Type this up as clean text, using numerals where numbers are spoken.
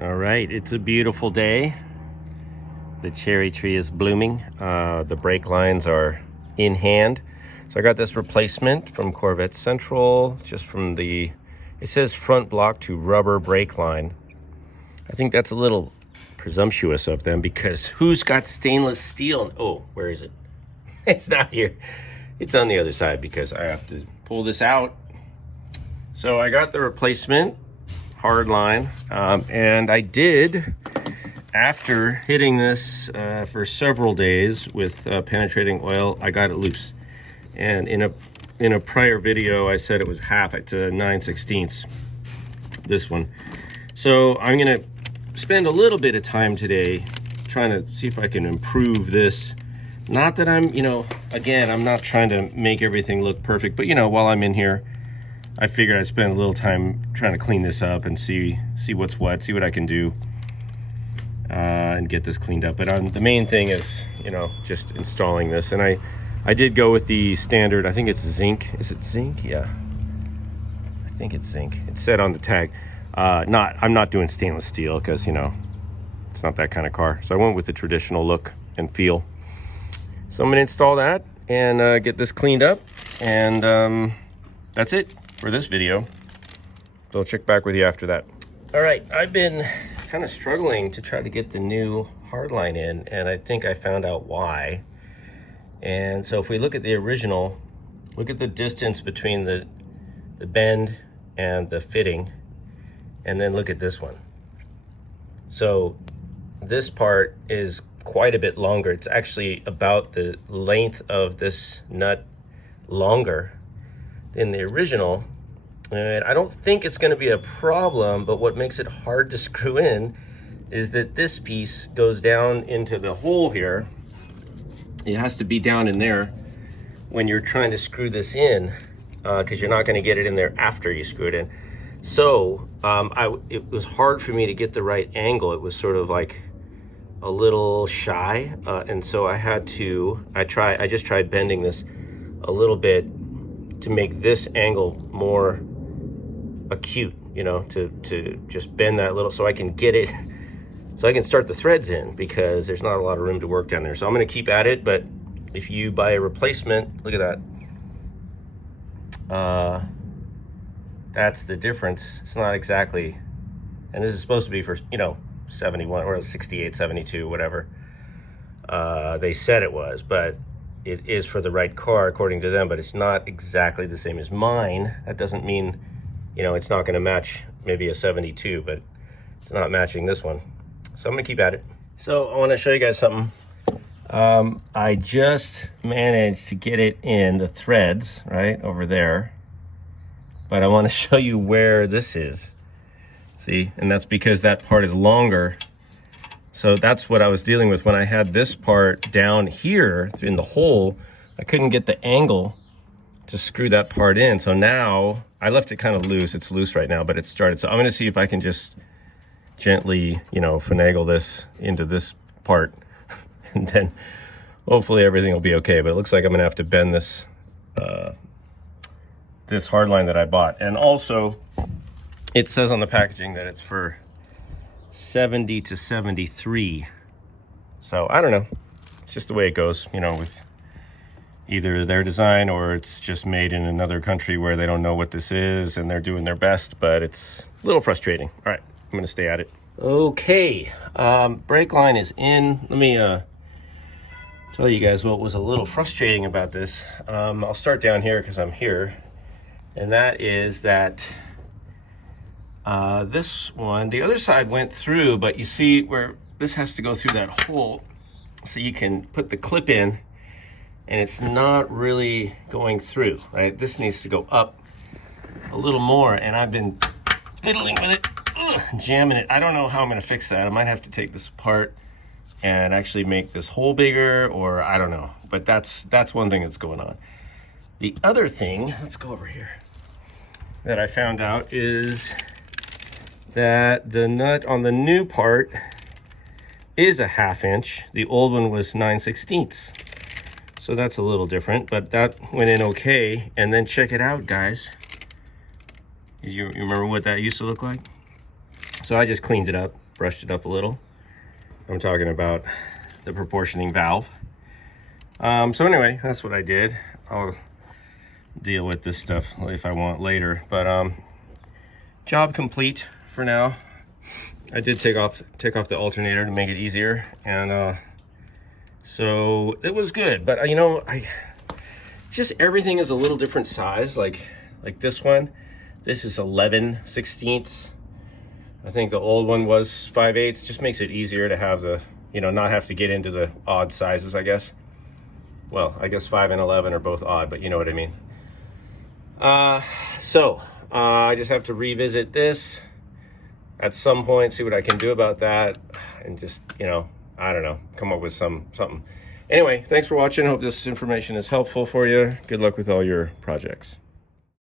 All right, it's a beautiful day. The cherry tree is blooming. The brake lines are in hand. So I got this replacement from Corvette Central, just from it says front block to rubber brake line. I think that's a little presumptuous of them because who's got stainless steel? Oh, where is it? It's not here. It's on the other side because I have to pull this out. So I got the replacement hard line, and I did, after hitting this for several days with penetrating oil, I got it loose. And in a prior video, I said it was half. It's a 9/16, this one. So I'm gonna spend a little bit of time today trying to see if I can improve this. Not that I'm, again, I'm not trying to make everything look perfect, but while I'm in here, I figured I'd spend a little time trying to clean this up and see what's what, see what I can do, and get this cleaned up. But the main thing is, just installing this. And I did go with the standard, I think it's zinc. Is it zinc? Yeah, I think it's zinc. It said on the tag. I'm not doing stainless steel because, it's not that kind of car. So I went with the traditional look and feel. So I'm gonna install that and get this cleaned up. And that's it for this video. So I'll check back with you after that. All right, I've been kind of struggling to try to get the new hardline in, and I think I found out why. And so if we look at the original, look at the distance between the bend and the fitting, and then look at this one. So this part is quite a bit longer. It's actually about the length of this nut longer than the original. And I don't think it's going to be a problem, but what makes it hard to screw in is that this piece goes down into the hole here. It has to be down in there when you're trying to screw this in, because you're not going to get it in there after you screw it in. So it was hard for me to get the right angle. It was sort of like a little shy, and so I just tried bending this a little bit to make this angle more acute, to just bend that little so I can get it, so I can start the threads in, because there's not a lot of room to work down there. So I'm going to keep at it. But if you buy a replacement, look at that. That's the difference. It's not exactly, and this is supposed to be for 71 or 68, 72, whatever they said it was, but it is for the right car according to them, but it's not exactly the same as mine. That doesn't mean, it's not going to match maybe a 72, but it's not matching this one. So I'm going to keep at it. So I want to show you guys something. I just managed to get it in the threads right over there, but I want to show you where this is. See, and that's because that part is longer. So that's what I was dealing with when I had this part down here in the hole. I couldn't get the angle to screw that part in. So now I left it kind of loose. It's loose right now, but it started. So I'm going to see if I can just gently, finagle this into this part, and then hopefully everything will be okay. But it looks like I'm going to have to bend this this hard line that I bought. And also, it says on the packaging that it's for 70 to 73. So I don't know. It's just the way it goes, with either their design or it's just made in another country where they don't know what this is and they're doing their best, but it's a little frustrating. All right, I'm going to stay at it. Okay, brake line is in. Let me tell you guys what was a little frustrating about this. I'll start down here because I'm here. And that is that this one, the other side went through, but you see where this has to go through that hole so you can put the clip in, and it's not really going through, right? This needs to go up a little more, and I've been fiddling with it, jamming it. I don't know how I'm gonna fix that. I might have to take this apart and actually make this hole bigger, or I don't know, but that's one thing that's going on. The other thing, let's go over here, that I found out is that the nut on the new part is a 1/2 inch. The old one was 9/16. So that's a little different, but that went in okay. And then check it out, guys. You remember what that used to look like? So I just cleaned it up. brushed it up a little. I'm talking about the proportioning valve. So anyway, that's what I did. I'll deal with this stuff if I want later, but job complete for now. I did take off the alternator to make it easier, and so it was good. But you know, just everything is a little different size. Like this one, this is 11/16. I think the old one was 5/8. Just makes it easier to have the, you know, not have to get into the odd sizes, I guess. Well, I guess 5 and 11 are both odd, but you know what I mean. I just have to revisit this at some point, see what I can do about that, and just, you know, I don't know, come up with something. Anyway, thanks for watching. Hope this information is helpful for you. Good luck with all your projects.